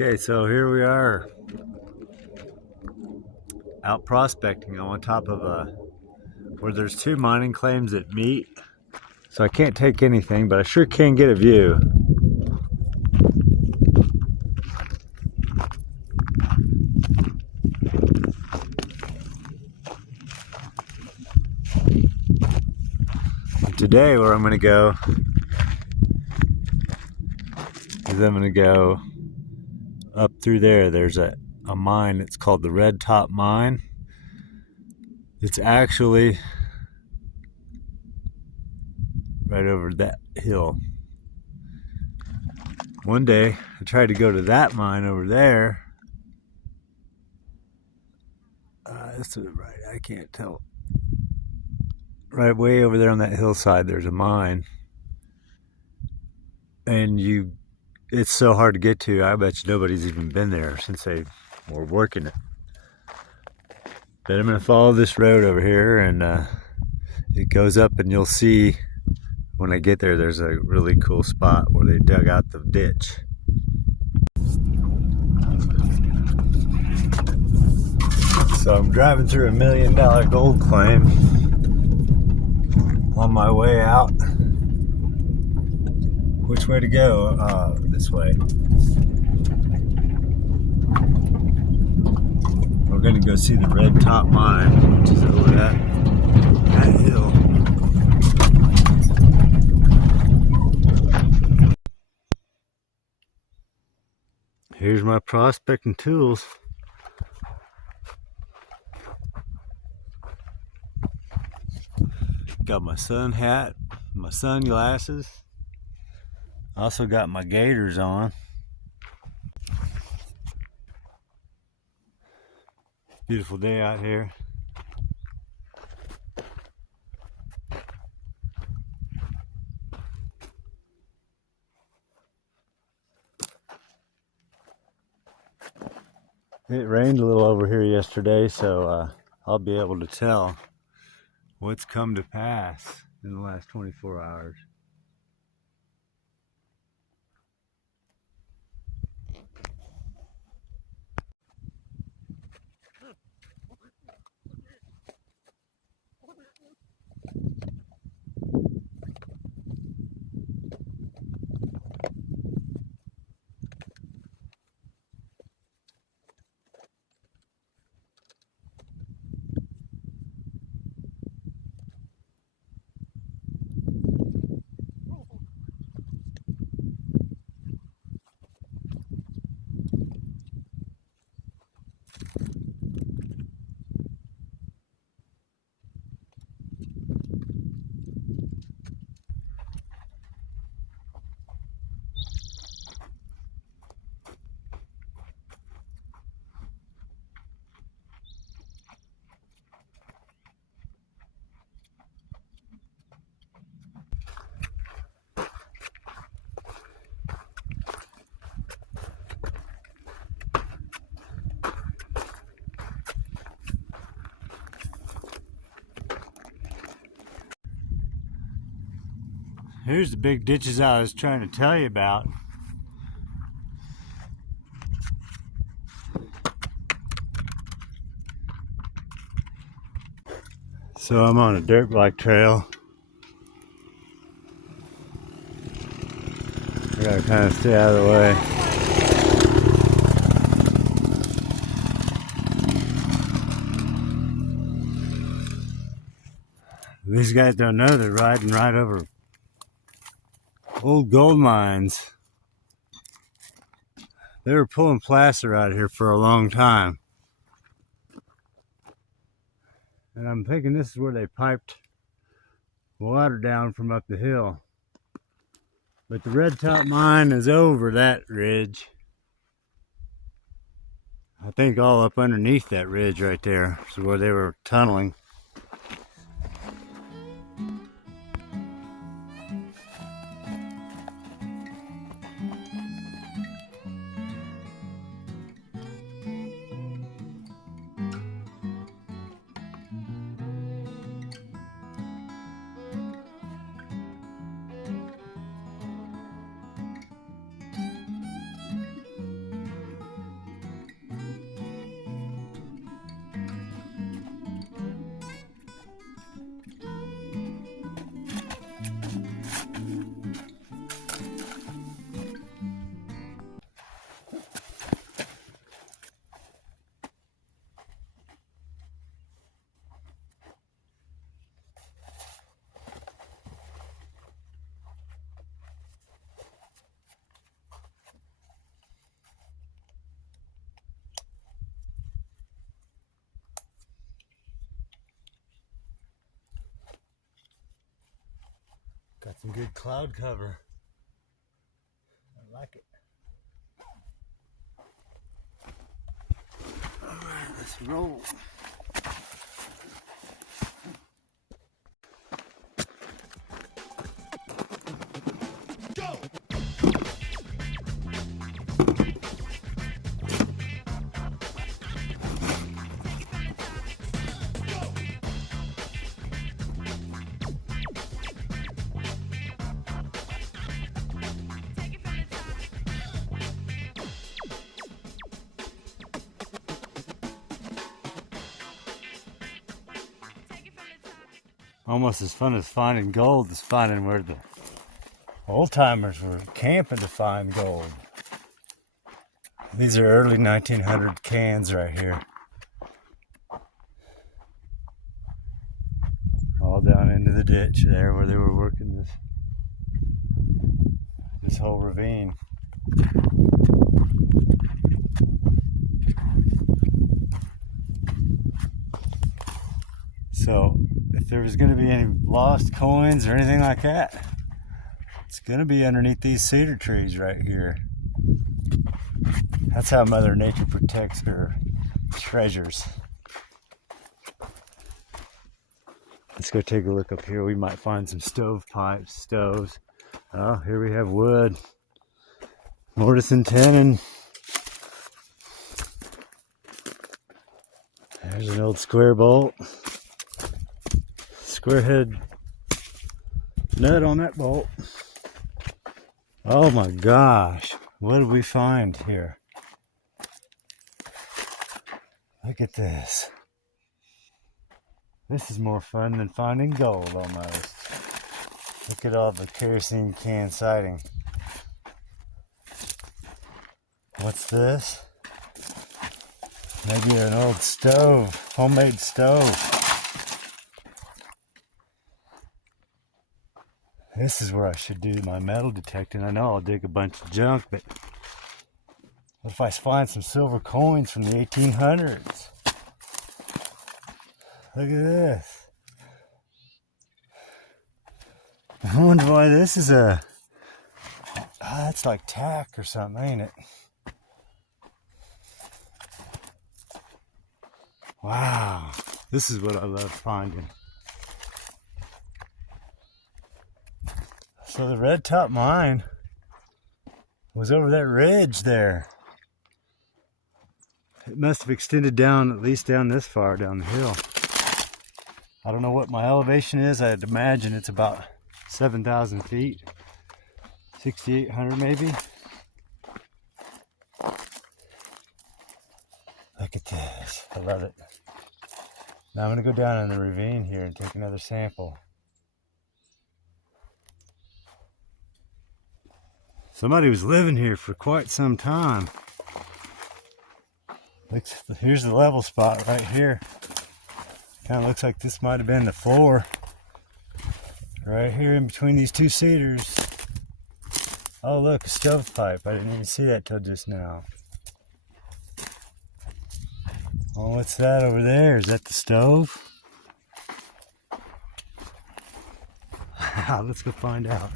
Okay, so here we are out prospecting on top of where there's two mining claims that meet. So I can't take anything, but I sure can get a view. Today where I'm going to go is I'm going to go up through there. There's a mine that's called the Red Top Mine. It's actually right over that hill. One day I tried to go to that mine over there. This is right, I can't tell. Right way over there on that hillside there's a mine. And it's so hard to get to. I bet you nobody's even been there since they were working it. But I'm going to follow this road over here, and it goes up, and you'll see when I get there, there's a really cool spot where they dug out the ditch. So I'm driving through $1 million gold claim on my way out. Which way to go? This way. We're going to go see the Red Top Mine, which is over that hill. Here's my prospecting tools. Got my sun hat, my sunglasses. Also got my gaiters on. Beautiful day out here. It rained a little over here yesterday, so I'll be able to tell what's come to pass in the last 24 hours. Here's the big ditches I was trying to tell you about. So I'm on a dirt bike trail. I gotta kind of stay out of the way. These guys don't know they're riding right over old gold mines. They were pulling placer out here for a long time. And I'm thinking this is where they piped water down from up the hill. But the Red Top Mine is over that ridge. I think all up underneath that ridge right there is where they were tunneling. Got some good cloud cover. I like it. All right, let's roll. Almost as fun as finding gold as finding where the old timers were camping to find gold. These are early 1900 cans right here. All down into the ditch there where they were working this whole ravine. So if there was going to be any lost coins or anything like that, it's going to be underneath these cedar trees right here. That's how Mother Nature protects her treasures. Let's go take a look up here. We might find some stovepipes, stoves. Oh, here we have wood. Mortise and tenon. There's an old square bolt. Square head nut on that bolt. Oh my gosh. What did we find here? Look at this. This is more fun than finding gold almost. Look at all the kerosene can siding. What's this? Maybe an old stove, homemade stove. This is where I should do my metal detecting. I know I'll dig a bunch of junk, but what if I find some silver coins from the 1800s? Look at this. I wonder why this is a... it's like tack or something, ain't it? Wow. This is what I love finding. So the red top mine was over that ridge there. It must have extended down, at least down this far down the hill. I don't know what my elevation is. I'd imagine it's about 7,000 feet. 6,800 maybe. Look at this. I love it. Now I'm going to go down in the ravine here and take another sample. Somebody was living here for quite some time. Here's the level spot right here. Kind of looks like this might have been the floor. Right here in between these two cedars. Oh look, a stovepipe. I didn't even see that till just now. Oh, what's that over there? Is that the stove? Let's go find out.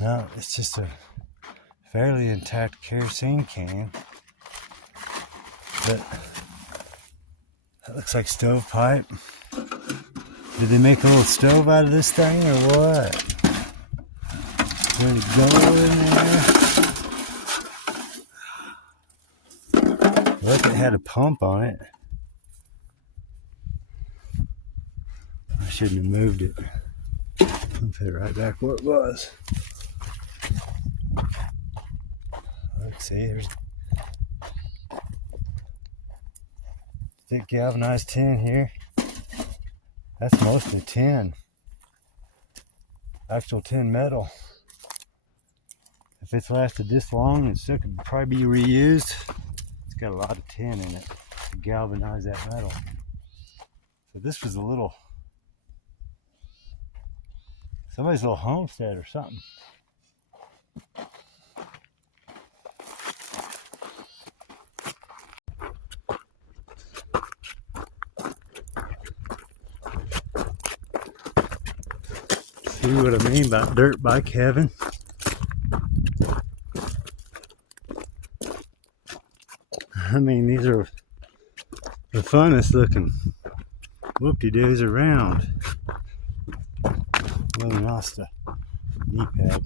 No, it's just a fairly intact kerosene can. But that looks like stovepipe. Did they make a little stove out of this thing or what? Is there any gold in there? Look, it had a pump on it. I shouldn't have moved it. I'll put it right back where it was. Let's see, there's thick galvanized tin here. That's mostly tin. Actual tin metal. If it's lasted this long, it still could probably be reused. It's got a lot of tin in it to galvanize that metal. So this was a little, somebody's little homestead or something. See what I mean about dirt bike heaven? I mean, these are the funnest looking whoop-de-doos around. Really lost a knee pad.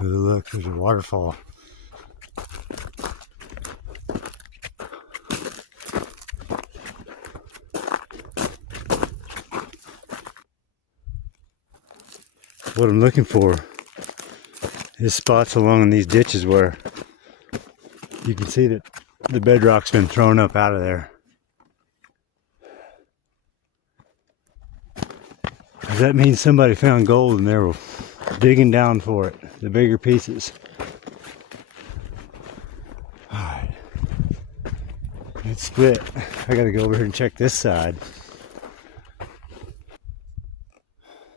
Oh, look, there's a waterfall. What I'm looking for is spots along these ditches where you can see that the bedrock's been thrown up out of there. Does that mean somebody found gold and they were digging down for it, the bigger pieces? Alright, it's split. I gotta go over here and check this side.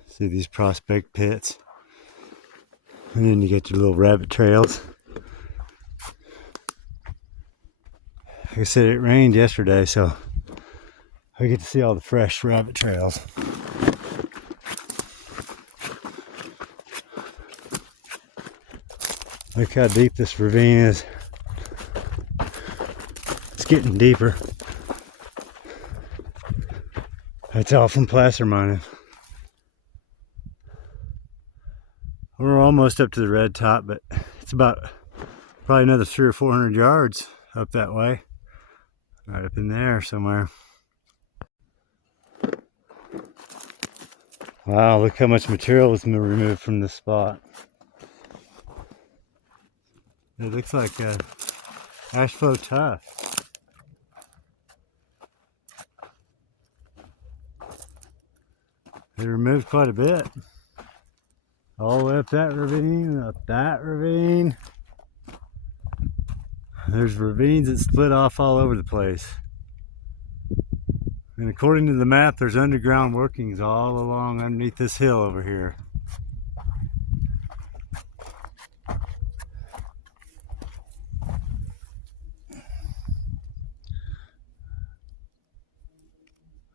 See these prospect pits, and then you get your little rabbit trails. Like I said, it rained yesterday, so I get to see all the fresh rabbit trails. Look how deep this ravine is. It's getting deeper. That's all from placer mining. We're almost up to the red top, but it's about probably another 300 or 400 yards up that way. Right up in there somewhere. Wow, look how much material has been removed from this spot. It looks like asphalt tough. They removed quite a bit. All the way up that ravine, up that ravine. There's ravines that split off all over the place. And according to the map, there's underground workings all along underneath this hill over here.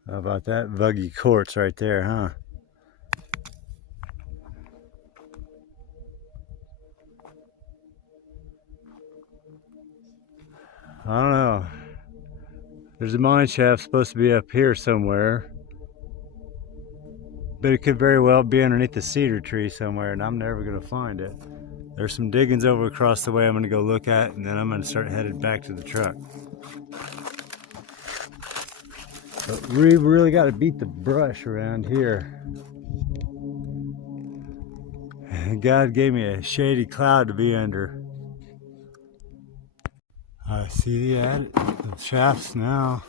How about that buggy quartz right there, huh? I don't know. There's a mine shaft supposed to be up here somewhere. But it could very well be underneath the cedar tree somewhere, and I'm never going to find it. There's some diggings over across the way I'm going to go look at, and then I'm going to start headed back to the truck. But we really got to beat the brush around here. And God gave me a shady cloud to be under. I see the shafts now.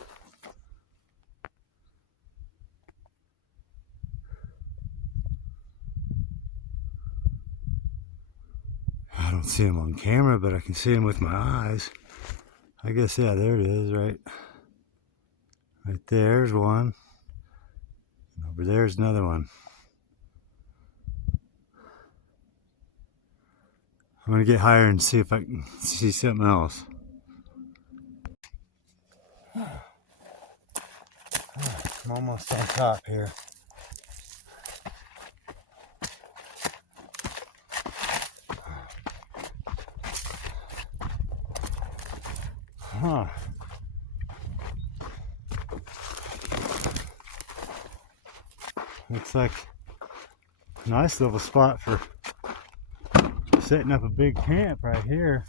I don't see them on camera, but I can see them with my eyes. I guess, yeah, there it is, right? Right there's one. And over there's another one. I'm gonna get higher and see if I can see something else. I'm almost on top here. Huh. Looks like a nice little spot for setting up a big camp right here.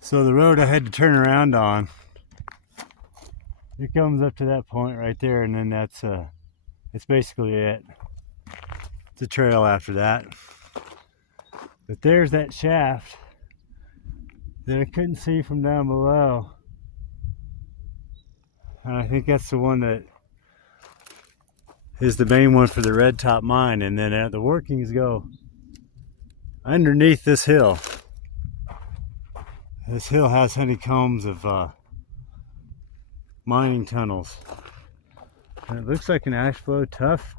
So the road I had to turn around on, it comes up to that point right there, and then that's it's basically it. It's a trail after that. But there's that shaft that I couldn't see from down below. And I think that's the one that is the main one for the red top mine. And then the workings go underneath this hill. This hill has honeycombs of mining tunnels. And it looks like an ash flow tuff,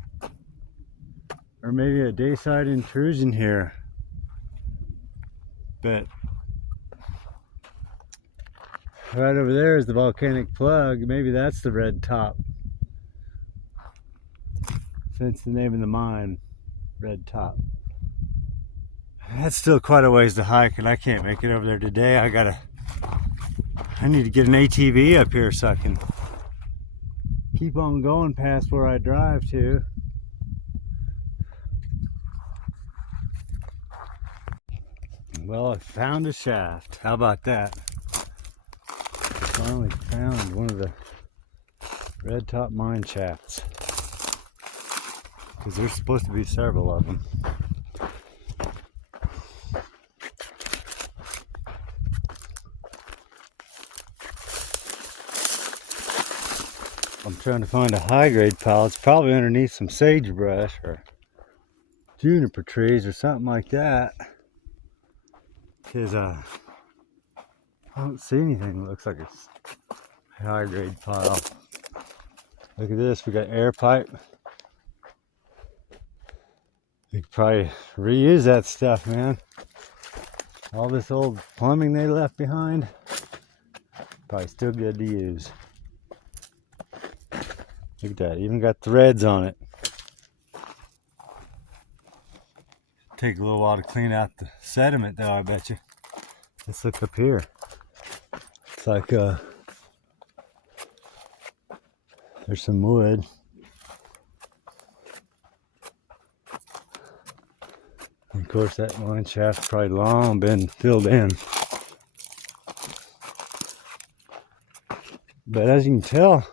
or maybe a dayside intrusion here. But right over there is the volcanic plug. Maybe that's the red top. Hence the name of the mine, Red Top. That's still quite a ways to hike, and I can't make it over there today. I need to get an ATV up here so I can keep on going past where I drive to. Well, I found a shaft. How about that? Finally found one of the Red Top mine shafts. Because there's supposed to be several of them. I'm trying to find a high-grade pile. It's probably underneath some sagebrush or juniper trees or something like that. Because I don't see anything that looks like a high-grade pile. Look at this. We got air pipe. We could probably reuse that stuff, man. All this old plumbing they left behind, probably still good to use. Look at that, even got threads on it. Take a little while to clean out the sediment though, I bet you. Let's look up here. It's like there's some wood. And of course that mine shaft's probably long been filled in. But as you can tell,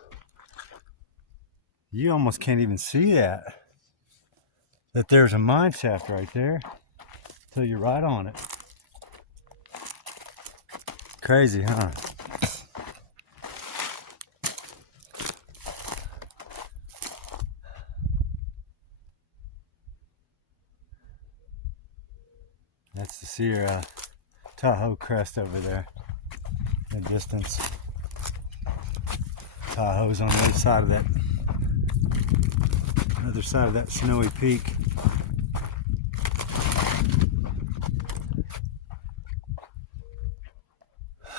you almost can't even see that there's a mine shaft right there until you're right on it. Crazy, huh? That's the Sierra Tahoe crest over there in the distance. Tahoe's on the other side of that snowy peak.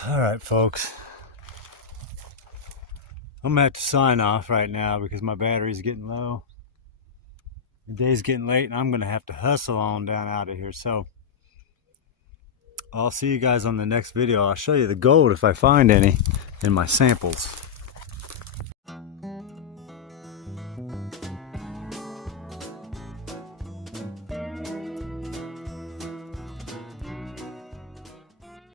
All right, folks. I'm gonna have to sign off right now because my battery's getting low. The day's getting late and I'm gonna have to hustle on down out of here. So I'll see you guys on the next video. I'll show you the gold if I find any in my samples.